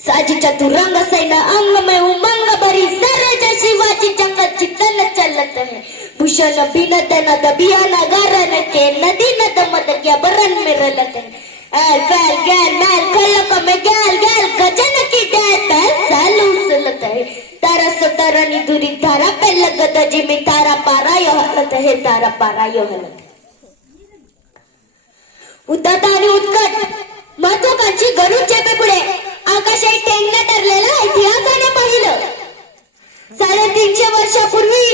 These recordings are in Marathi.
साजी चतुरंग सैन अंग में उमंग भरी सरज शिवाजी जगत चितन चलत है। भूषण बिन तन बियान गारन के नदी न दमद क्या बरन में रलत है। ऐल फैल गैल मैल खलक में गैल गैल गजन की डैल पैल साल उछलत है। तरस तरनी दूरी धारा पे लगत जिमी तारा पारा यो हलत है तारा पारा यो हलत है। उद्धत आणि उत्कट महत्वाकांक्षी गरुड चेपे पुढे। आकाशात टेंगणं ठरलेलं इतिहासाने पाहिलं. साडेतीनशे वर्षापूर्वी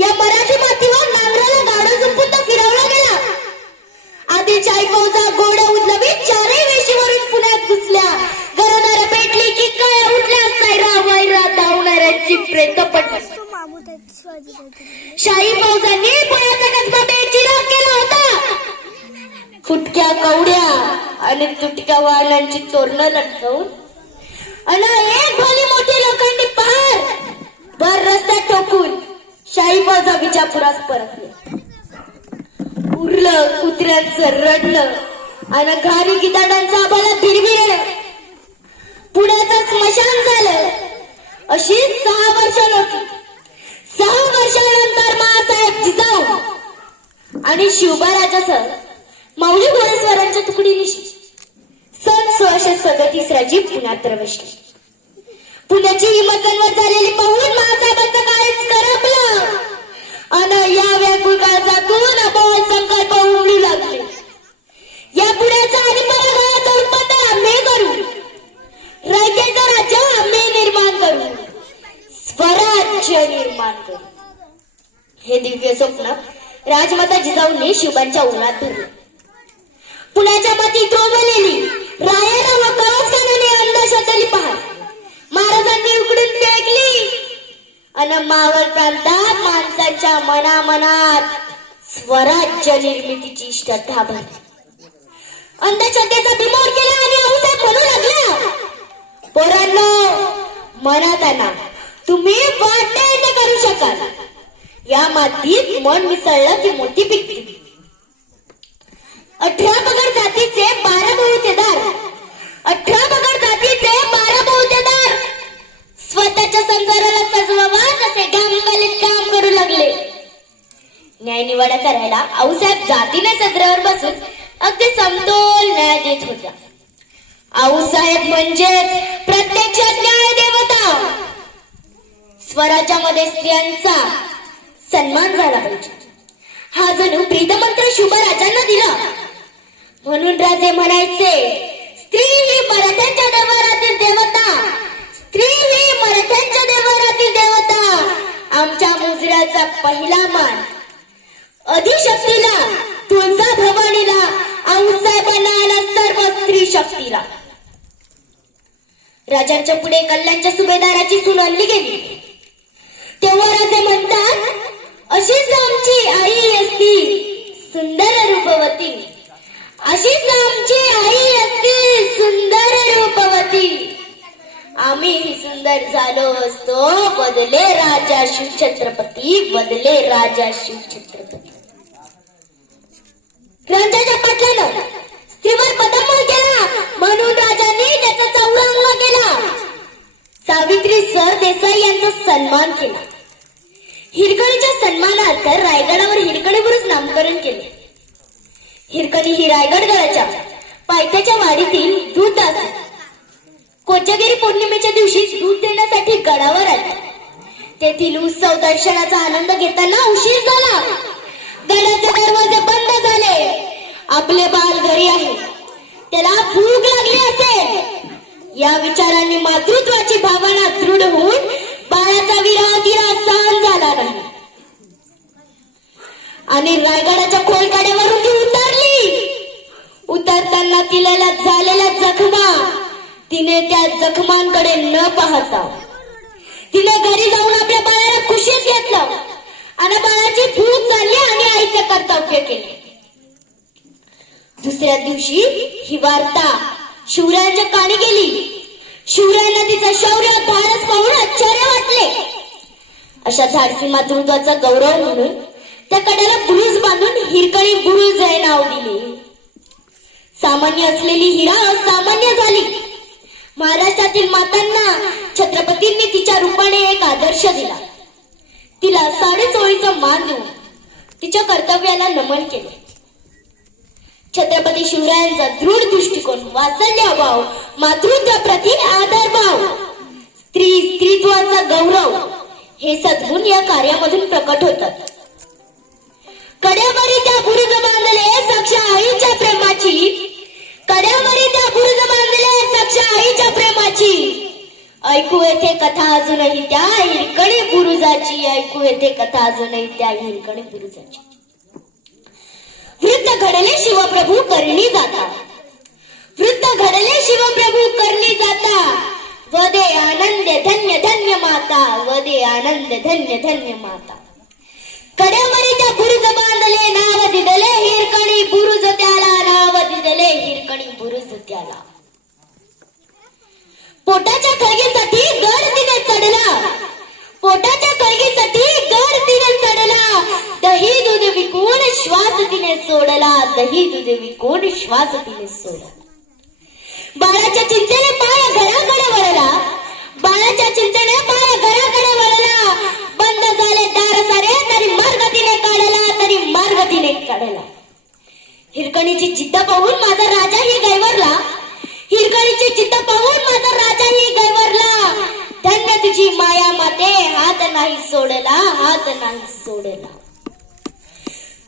या मराठी मातीवर नांगराला गाडं झुंपून तो फिरवला गेला. आदिलशाही फौजा गोड उदलवी चारही वेशीवरून पुण्यात घुसल्या. गरदार पेटली की कळ उठल्या नाही वैरा धावणाऱ्यांची प्रेत पडली. शाही फौजांनी पुण्याचा कसबा बेचिराग केला होता. फुटक्या कवड्या आणि तुटक्या वाहनांची चोरणं लटकवून आणि एक भली मोठी लोखंडी पहार भर रस्त्यात ठोकून शाही बाजा विजापुरास परतले. उरलं कुत्र्यांचं रडलं. आणि घारी गिदाडांचा आम्हाला भिरभिरलं. पुण्याचं स्मशान झालं. अशी सहा वर्ष होती सहा वर्षानंतर महासाहेब जिजाऊ. आणि शिवबाराजासह माऊली घोडेस्वारांच्या तुकडीनिशी. सन सोळाशे सदतीस राजी पुण्यात प्रवेशले पुण्याची हिमतनवर झालेली पाहून महासाहेबांचं काळीच करपलं? अन या व्याकुळ काळजातून अबोल संकल्प उमडू लागले. या पुण्याचा आणि पराभवाचा उत्पन्न आम्ही करू. रयतेचं राज्य आम्ही निर्माण करू. स्वराज्य निर्माण करू. हे दिव्य स्वप्न राजमाता जिजाऊंनी शिवबांच्या उन्हात धरले. पुण्याच्या मातीत रोवलेली रायाला व कळसखानाने अंधश्रद्धेली पहार महाराजांनी उकडून फेकली. आणि मावळ प्रांतात माणसांच्या मनामनात स्वराज्य निर्मितीची श्रद्धा भरली. अंधश्रद्धेचा बिमोड केला आणि आऊसाहेब म्हणू लागला. पोरांनो मनात आणा तुम्ही वाटेल ते करू शकाल. या मातीत मन मिसळलं की मोठी पिकते अठरा पगड जातीचे बारा बहुतेदार अठरा पगड जातीचे बारा बहुतेदार स्वतःच्या सजवावा तसे गांगलीत काम करू लागले. न्यायनिवाडा करायला आऊसाहेब जातीने सदरावर बसून अगदी समतोल न्याय देत होत्या. आऊसाहेब म्हणजेच प्रत्यक्ष न्याय देवता. स्वराज्यामध्ये स्त्रियांचा सन्मान झाला पाहिजे. हा जणू प्रीतमंत्र शुभ राजांना दिला. म्हणून राजे म्हणायचे स्त्री ही मराठ्यांच्या दरबारातील देवता. स्त्री ही मराठ्यांच्या देवारातील देवता आमच्या मुजऱ्याचा पहिला मान. अधिशक्तीला तुळजा भवानीला आऊसाहेबांना आणि सर्व स्त्री शक्तीला राजांच्या पुढे कल्याणच्या सुभेदाराची सून आणली गेली. तेव्हा राजे म्हणतात अशीच आमची आई असती सुंदर रूपवती. अशीच आमची आई असती सुंदर रूपवती. आम्ही सुंदर झालो असतो. बदले राजा शिवछत्रपती बदले राजा शिवछत्रपती राजाच्या पाटलानं स्त्रीवर पदमोल केला म्हणून राजाने त्याचा चौरंग केला. सावित्री सरदेसाई यांचा सन्मान केला. हिरकणीच्या सन्मानार्थ रायगडावर हिरकणीवरच नामकरण केले. हिरकणी ही रायगडगडाच्या पायथ्याच्या वाडीतील दूध दास कोजागिरी पौर्णिमेच्या दिवशी दूध देण्यासाठी गडावर आले. तेथील उत्सव दर्शनाचा आनंद घेताना उशीर झाला. गडाचे दरवाजे बंद झाले. आपले बाल घरी आहे. त्याला भूक लागली असेल या विचारांनी मातृत्वाची भावना दृढ होऊन बाळाचा विरह सहन झाला नाही. आणि रायगडाच्या खोलगाड्यावरून ती उतरली. उतरताना तिला झालेल्या जखमा तिने त्या जखमांकडे न पाहता तिने घरी जाऊन आपल्या बाळाला खुशीत घेतलं. आणि बाळाची भूक झाली आणि आईचे कर्तव्य केले. दुसऱ्या दिवशी ही वार्ता शिवरायांच्या कानी गेली. शिवरायांना तिचं शौर्य धाडस पाहून आश्चर्य वाटले. अशा धाडसी मातृत्वाचा गौरव म्हणून त्या कड्याला बुरुज बांधून हिरकणी बुरुज हे नाव दिले. सामान्य असलेली हिरा सामान्य झाली. महाराष्ट्रातील मातांना छत्रपतींनी तिच्या रूपाने एक आदर्श दिला. तिला साडेचोळीचा मान देऊन तिच्या कर्तव्याला नमन केले. छत्रपती शिवरायांचा दृढ दृष्टिकोन वात्सल्यभाव मातृत्वाप्रती आदरभाव स्त्री स्त्रीत्वाचा गौरव हे सद्गुण या कार्यामधून प्रकट होतात. कड्यावरी त्या बुरुज बांधले सक्ष आईच्या प्रेमाची कड्यावरी त्या बुरुज बांधले सक्ष आईच्या प्रेमाची. ऐकू येथे कथा अजूनही त्या हिरकणी बुरुजाची. ऐकू येथे कथा अजूनही त्या हिरकणी बुरुजाची. वृद्ध घडले शिवप्रभू करणी जाता. वृद्ध घडले शिवप्रभू करणी जाता. वदे आनंद धन्य धन्य माता. वदे आनंद धन्य धन्य माता. कड्यावरी बुरुज बांधले नाव दिदले हिरकणी बुरुज त्याला नाव दिदले हिरकणी बुरुज त्याला पोटाच्या खळगीसाठी गड तिने चढला पोटाच्या खळगीसाठी गड तिने चढला दही दूध विकून श्वास तिने सोडला दही दूध विकून श्वास तिने सोडला बाळाच्या चिंतेने पाया घराकडे वळला बाळाच्या चिंतेने पाया घराकडे वळला बंद झाले दार सारे तरी मार्ग तिने काढला तरी मार्ग तिने काढला हिरकणीची जिद्द पाहून माझा राजा ही गैवरला हिरकणीची जिद्द पाहून माझा राजाही गैवरला धन्य तुझी माया माते हात नाही सोडला हात नाही सोडला.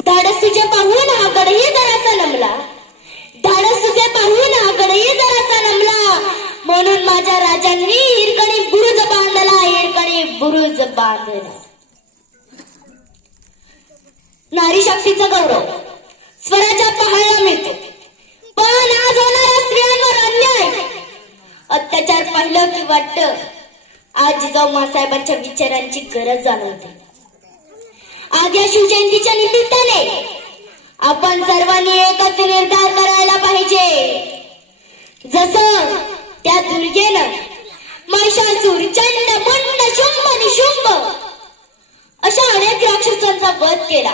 धाडस तुझे पाहून हा गडही जरासा नमला. धाडस तुझे पाहून हा गडही जरासा नमला. म्हणून माझ्या राजांनी हिरकणी बुरुज बांधला हिरकणी बुरुज बांधला. नारी शक्तीचा गौरव. स्वराज्या पाहायला मिळतो. पण आज होणाऱ्या स्त्रियांवर अन्याय. अत्याचार पाहिलं की वाटत आज जिजाऊ मासाहेबांच्या विचारांची गरज जाणवते. आज या शिवजयंतीच्या निमित्ताने आपण सर्वांनी एकच निर्धार करायला पाहिजे. जसं त्या दुर्गेनं महिषासूर चंड मंड शुंभ निशुंभ अशा अनेक राक्षसांचा वध केला.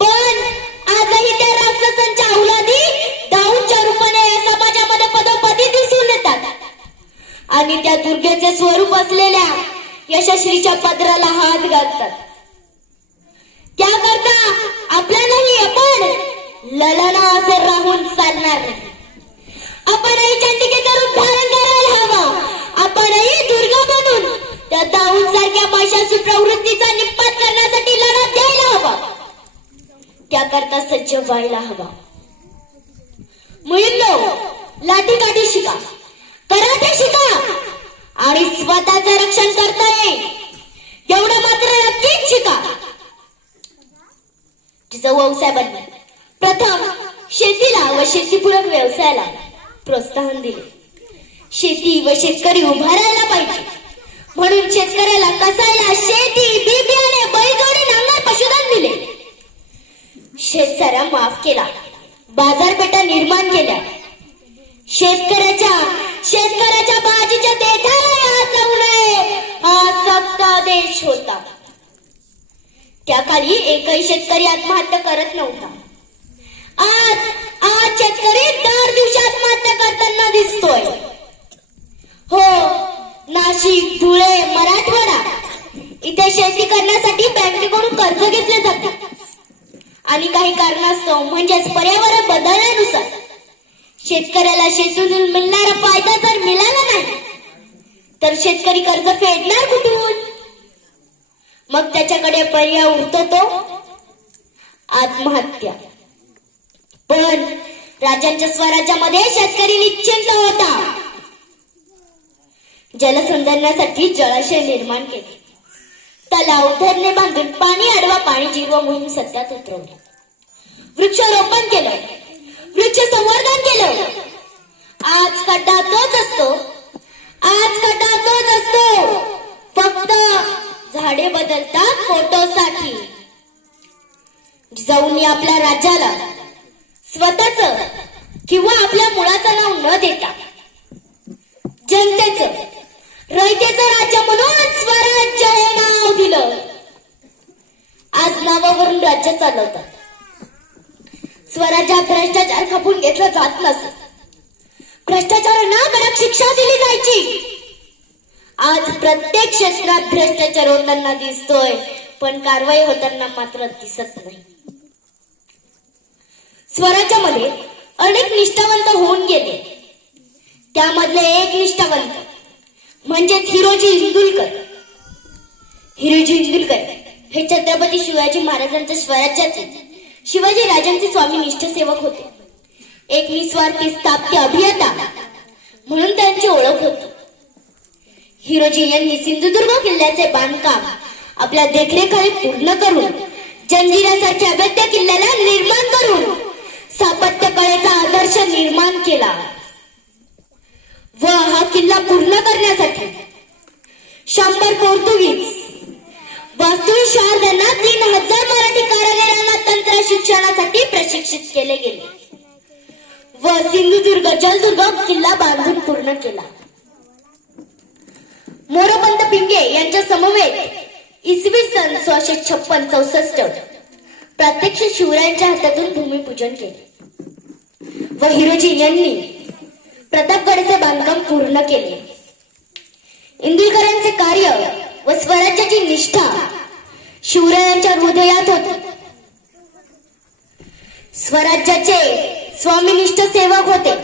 पण आजही त्या राक्षसांच्या औलादी दाऊदच्या रूपाने या समाजामध्ये पदोपदी दिसून येतात. आणि त्या दुर्गेचे स्वरूप असलेल्या यशस्वीच्या पदराला हात घालतात. त्याकरता आपल्यालाही आपण ललना असे राहून चालणार नाही. आपणही चंडिकेचं रूप धारण करायला हवं. आपणही दुर्गा बनून त्या दाऊद सारख्या पैशाची प्रवृत्तीचा निपात करण्यासाठी लढा द्यायला हवा. त्याकरता सज्ज व्हायला हवा. मुलींनो लाठी काठी शिका कराटे शिका आणि स्वतःचं रक्षण करता येईल एवढं मात्र नक्कीच शिका. जिजाऊ साहेबांनी प्रथम शेतीला व शेतीपूरक व्यवसायाला प्रोत्साहन दिले. शेती व शेतकरी उभारायला पाहिजे. म्हणून शेतकऱ्याला कसायला शेती बी बियाणे बैलजोडी शेतसारा माफ केला. बाजारपेठा निर्माण केल्या. शेतकऱ्याच्या शेतकऱ्याच्या बाजीच्या देठाला हात लावू नये हा सक्त देश होता. त्या काळी एकही शेतकरी आत्महत्या करत नव्हता. आज आज शेतकरी दर दिवशी आत्महत्या करताना दिसतोय. हो नाशिक धुळे मराठवाडा इथे शेती करण्यासाठी बँकेकडून कर्ज घेतले जातात आणि काही कारणास्तव म्हणजेच पर्यावरण बदलण्यानुसार शेतकऱ्याला शेतीतून मिळणारा फायदा जर मिळाला नाही. तर शेतकरी कर्ज फेडणार कुठून? मग त्याच्याकडे पर्याय उरतो तो आत्महत्या. पण राजांच्या स्वराज्यामध्ये शेतकरी निश्चिंत होता. जलसंधारणासाठी जलाशय निर्माण केले. तलाव धरणे बांधून पाणी अडवा पाणी जीव मोहीम सत्यात उतरवली. वृक्षारोपण केलं. वृक्ष संवर्धन केलं. आज खड्डा तोच असतो. आज खड्डा तोच असतो. फक्त झाडे बदलतात फोटोसाठी. जाऊन आपल्या राज्याला. स्वतःच किंवा आपल्या मुळाचं नाव न देता. जनतेचं. रयतेचं राज्य म्हणून स्वराज्य हे नाव दिलं. आज नावावरून राज्य चालवतात. स्वराज्यात भ्रष्टाचार खपून घेतला जात नसत भ्रष्टाचारांना कडक शिक्षा दिली जायची. आज प्रत्येक क्षेत्रात भ्रष्टाचार होताना दिसतोय पण कारवाई होताना मात्र दिसत नाही. स्वराज्यामध्ये अनेक निष्ठावंत होऊन गेले. त्यामधले एक निष्ठावंत म्हणजेच हिरोजी इंदुलकर. हिरोजी इंदुलकर हे छत्रपती शिवाजी महाराजांच्या स्वराज्याचे शिवाजी राजांचे स्वामी निष्ठ सेवक होते. एक निस्वार्थी स्थाप्य अभियंता म्हणून त्यांची ओळख होती. हिरोजी यांनी सिंधुदुर्ग किल्ल्याचे बांधकाम आपल्या देखरेखाने पूर्ण करून जंजिरासारख्या अभेद्य किल्ल्याला निर्माण करून स्थापत्य कलेचा आदर्श निर्माण केला. व हा किल्ला पूर्ण करण्यासाठी. शंभर पोर्तुगीज वास्तुशारदांना तीन हजार मराठी कारागिरांना तंत्र शिक्षणासाठी प्रशिक्षित केले गेले. व सिंधुदुर्ग जलदुर्ग किल्ला बांधून पूर्ण केला. मोरोपंत पिंगे यांच्या समवेत इसवी सन सोळाशे छप्पन चौसष्ट प्रत्यक्ष शिवरायांच्या हातातून भूमिपूजन केले. व हिरोजी यांनी प्रतापगडचे बांधकाम पूर्ण केले. इंदुलकरांचे कार्य व स्वराज्याची निष्ठा शिवरायांच्या हृदयात होती. स्वराज्याचे स्वामीनिष्ठ सेवक होते.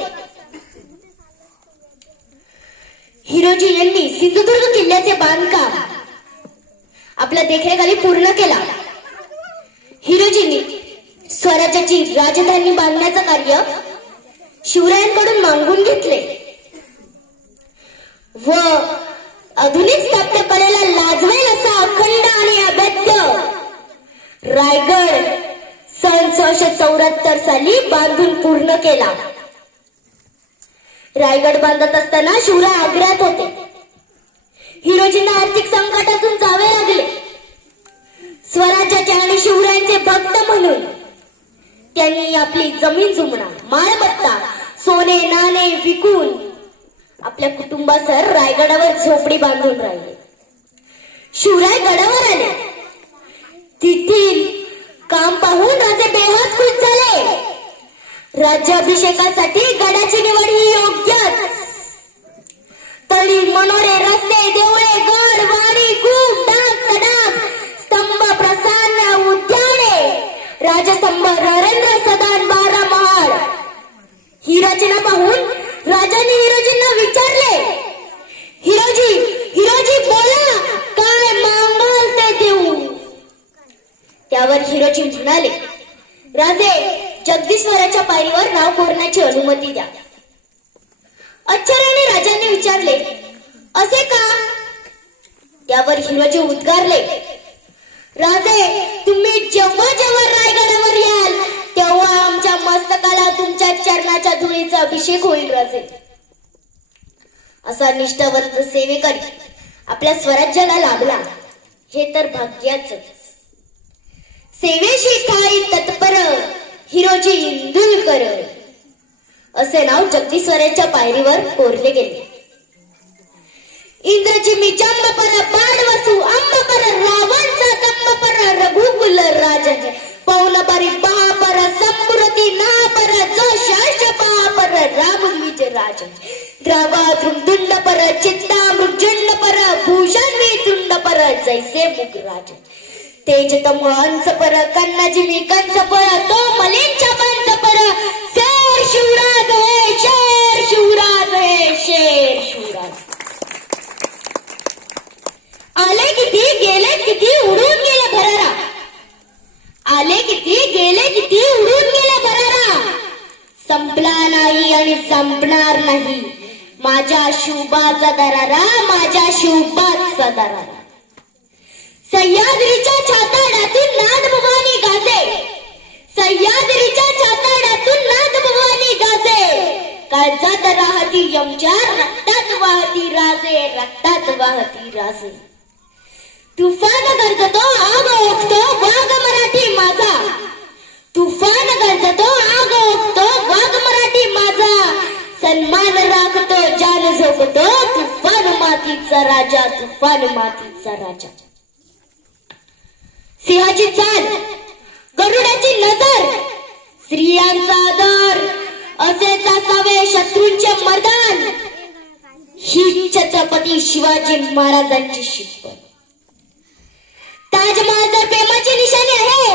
हिरोजी यांनी सिंधुदुर्ग किल्ल्याचे बांधकाम आपल्या देखरेखाली पूर्ण केला. हिरोजींनी स्वराज्याची राजधानी बांधण्याचं कार्य शिवरायांकडून मागून घेतले. व आधुनिक स्थापत्य लाजवेल असा अखंड आणि अभेद्य रायगड सन सोळाशे चौऱ्याहत्तर साली बांधून पूर्ण केला. रायगड बांधत असताना शिवराय आग्र्यात होते. हिरोजींना आर्थिक संकटातून जावे लागले. स्वराज्याचे आणि शिवरायांचे भक्त म्हणून त्यांनी आपली जमीन जुमणा मालमत्ता सोने नाणे विकून आपल्या कुटुंबासह रायगडावर झोपडी बांधून राहिले. शिवराय गडावर आले तेथील काम पाहून राजे बेहात खुश झाले. राज्याभिषेकासाठी गडाची निवड ही योग्यच. तळी मनोरे रस्ते देवळे गड वारी कूप डाक तडाक स्तंभ प्रसन्न उद्याने. राजस्तंभ नरेंद्र सदा ही रचना पाहून राजाने हिरोजींना विचारले हिरोजी हिरोजी बोला काय मागाल ते देऊ त्यावर हिरोजी म्हणाले राजे जगदीश्वराच्या पायरीवर नाव कोरण्याची अनुमती द्या. आश्चर्याने राजाने विचारले असे का? त्यावर हिरोजी उद्गारले राजे तुम्ही जेव्हा जेव्हा रायगडावर याल तेव्हा मस्तकाला तुमच्या चरणाच्या धुळीचा अभिषेक होईल राजे. असा निष्ठावंत सेवेकरी आपल्या स्वराज्याला लाभला. हे तर भाग्याच. सेवेशी काय तत्पर हिरोजी इंदुलकर. असे नाव जगदीश्वराच्या पायरीवर कोरले गेले. इंद्रजी मिचंब पर पाडवसू अंब पर रावणचा दंब पर रघुकुल राजन. पौन परी पर समृती ना पर जोशाश पापर राम द्विज राजन द्रवा दुंड पर चित्ता मृजुंड पर भूषण तुंड पर जैसे मुग राजन तेज तमहंस पर कन्नाजी कंस पर तो मलिंच पंच पर शेर शिवराज है शेर शिवराज है शेर शिवराज. आले किती गेले किती उडून गेले भरारा. आले किती गेले किती उडून गेले भरारा संपला नाही आणि संपणार नाही. माझ्या शिवबाचा दरारा माझ्या शिवबाचा दरारा. सह्याद्रीच्या छाताडातून नाद भवानी गाजे. सह्याद्रीच्या छाताडातून नाद भवानी गाजे. काळजात राहती यमच्या रक्तात वाहती राजे रक्तात वाहती राजे. तुफान गरजतो आग ओकतो वाघ मराठी माझा. तुफान गरजतो आग ओकतो वाघ मराठी माझा. सन्मान राखतो जान झोपतो तुफान मातीचा राजा तुफान मातीचा राजा. सिंहाची चाल गरुडाची नजर स्त्रियांचा आदर असेच असावे शत्रूंचे मर्दान. ही छत्रपती शिवाजी महाराजांची शिकवण. ताजमहाल जर प्रेमाची निशाणी आहे.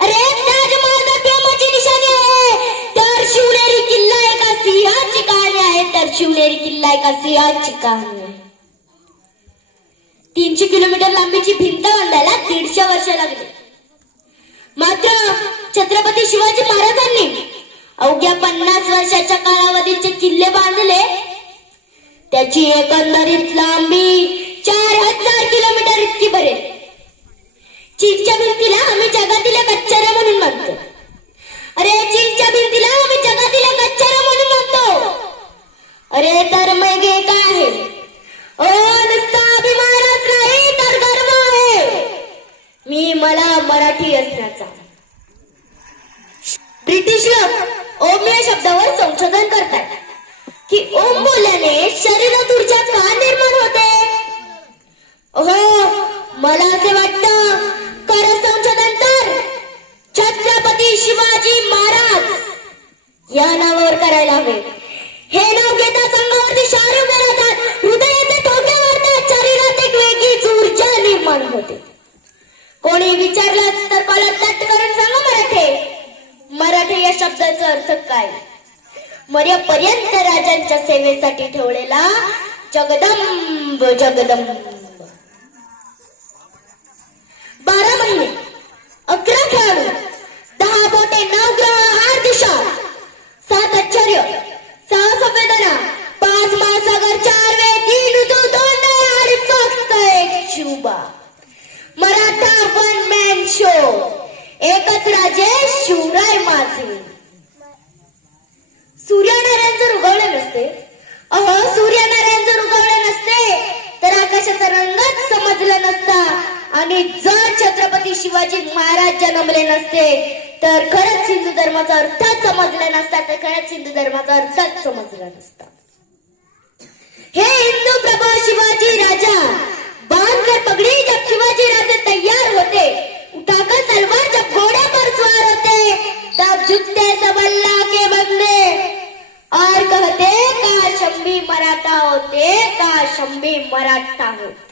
अरे ताजमहाल जर प्रेमाची निशाणी आहे. तर शिवनेरी किल्ला एका सिंहाची कहाणी आहे. तर शिवनेरी किल्ला एका सिंहाची कहाणी आहे. तीनशे किलोमीटर लांबीची भिंत बांधायला दीडशे वर्ष लागली. मात्र छत्रपती शिवाजी महाराजांनी अवघ्या पन्नास वर्षाच्या कालावधीचे किल्ले बांधले. त्याची एकंदरीत लांबी चार हजार किलोमीटर इतकी भरेल चीनच्या भिंतीला आम्ही जगातील एक म्हणून म्हणतो. अरे चीनच्या भिंतीला आम्ही जगातील एक म्हणून म्हणतो. अरे तर मग हे काय आहे. ओ नुसता अभिमानच नाही तर गर्व आहे. मी मला मराठी असण्याचा ब्रिटिश लोक ओम या शब्दावर संशोधन करतात. की ओम बोलल्याने शरीरात ऊर्जा का निर्माण होते? हो मला असे वाटतं छत्रपती शिवाजी महाराज या नावावर करायला हवे. हे नाव घेता राहतात हृदयाचे ठोके शरीरात एक वेगळीच ऊर्जा निर्माण होते. कोणी विचारलं तर मला तट करून सांगा मराठे. मराठे या शब्दाचा अर्थ काय? मर्यापर्यंत राजांच्या सेवेसाठी ठेवलेला जगदंब जगदंब. अकरा खेळाडू दहा बोटे नऊ ग्रह आठ दिशा. सात आश्चर्य सहा संवेदना पाच महासागर चार वेद तीन ऋतू दोन नद्या आणि फक्त एक Shivba Maratha one man show एकच राजे शिवराय माझे. सूर्यनारायण जर उगवले नसते अहो सूर्यनारायण जर उगवले नसते तर आकाशाचा रंगच समजला नसता आणि जर छत्रपती शिवाजी महाराज जन्मले नसते तर खरंच हिंदू धर्माचा अर्थच समजला नसता तर खरंच हिंदू धर्माचा अर्थच समजला नसता. हे हिंदू प्रभू शिवाजी राजा बांधकर पगड़ी जब शिवाजी राजे तैयार होते. उठाकर तलवार जब घोड़े पर सवार होते. तब झुकते सब अल्लाह के बंदे और कहते काशंबी मराठा होते काशंबी मराठा होते?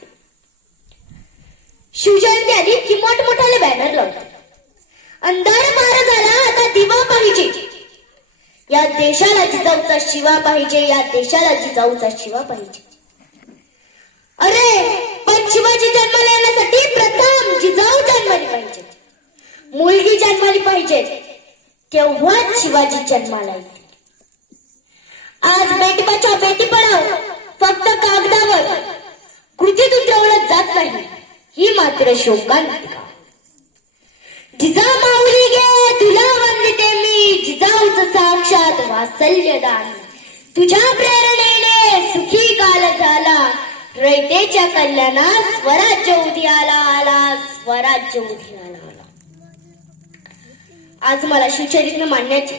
शिवजयंती आली की मोठमोठाले बॅनर लावतात अंधार महाराजाला आता दिवा पाहिजे. या देशाला जिजाऊचा शिवा पाहिजे या देशाला जिजाऊचा शिवा पाहिजे. अरे पण शिवाजी जन्माला येण्यासाठी प्रथम जिजाऊ जन्माली पाहिजे. मुलगी जन्माली पाहिजे तेव्हाच शिवाजी जन्माला येते आज बेटी बचाव बेटी पढाव फक्त कागदावर कृतीत उतरवलं जात नाही. ही मात्र शोकांतिका जिजा माऊली गे तुला वंदते मी जिजाऊच साक्षात वात्सल्यदान तुझ्या प्रेरणेने सुखी काल झाला रयतेच्या कल्याणात स्वराज्य उदयाला आला स्वराज्य उदयाला आला आज मला शिवचरित्र मांडण्याची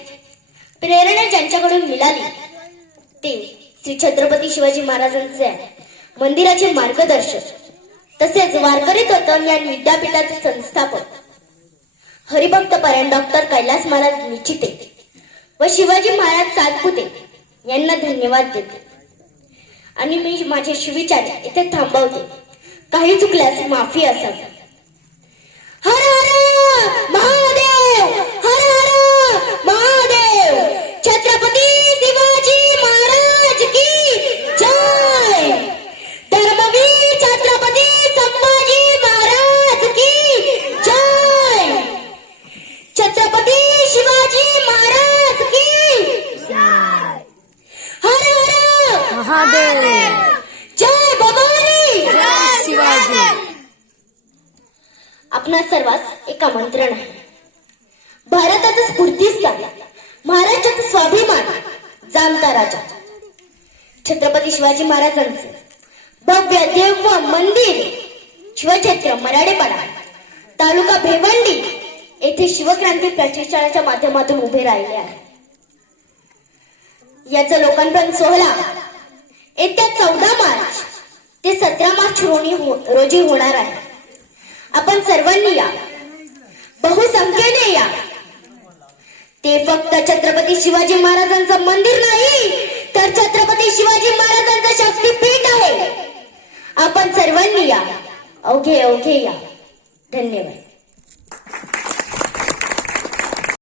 प्रेरणा ज्यांच्याकडून मिळाली ते श्री छत्रपती शिवाजी महाराजांचे मंदिराचे मार्गदर्शक तसेच वारकरी तत्वज्ञान विद्यापीठाचे संस्थापक हरिभक्त परायण डॉक्टर कैलास महाराज निश्चिते व शिवाजी महाराज सातपुते यांना धन्यवाद देते. आणि मी माझे शिविचार इथे थांबवते. काही चुकल्यास माफी असावी. हर हर महादेव हर हर महादेव छत्रपती शिवाजी महाराज की जय धर्मवीर छत्रपती संभाजी महाराज की जय छत्रपती शिवाजी महाराज की हर हर महादेव जय भवानी जय शिवाजी आपणा सर्वांस एक आमंत्रण आहे भारताचं स्फूर्तीस्थान महाराष्ट्राचा स्वाभिमान जाणता राजा छत्रपती शिवाजी महाराजांचे भव्य व मंदिर शिवक्षेत्र मराठेपाडा तालुका भेवंडी येथे शिवक्रांती प्रशिक्षणाच्या माध्यमातून उभे राहिले आहे. याचा लोकार्पण सोहळा येत्या चौदा मार्च ते सतरा मार्च रोजी हो- रोजी होणार आहे. आपण सर्वांनी या. बहुसंख्येने या. ते फक्त छत्रपती शिवाजी महाराजांचं मंदिर नाही तर छत्रपती शिवाजी महाराजांचं शक्तीपीठ आहे. आपण सर्वांनी या. अवघे अवघे या. धन्यवाद.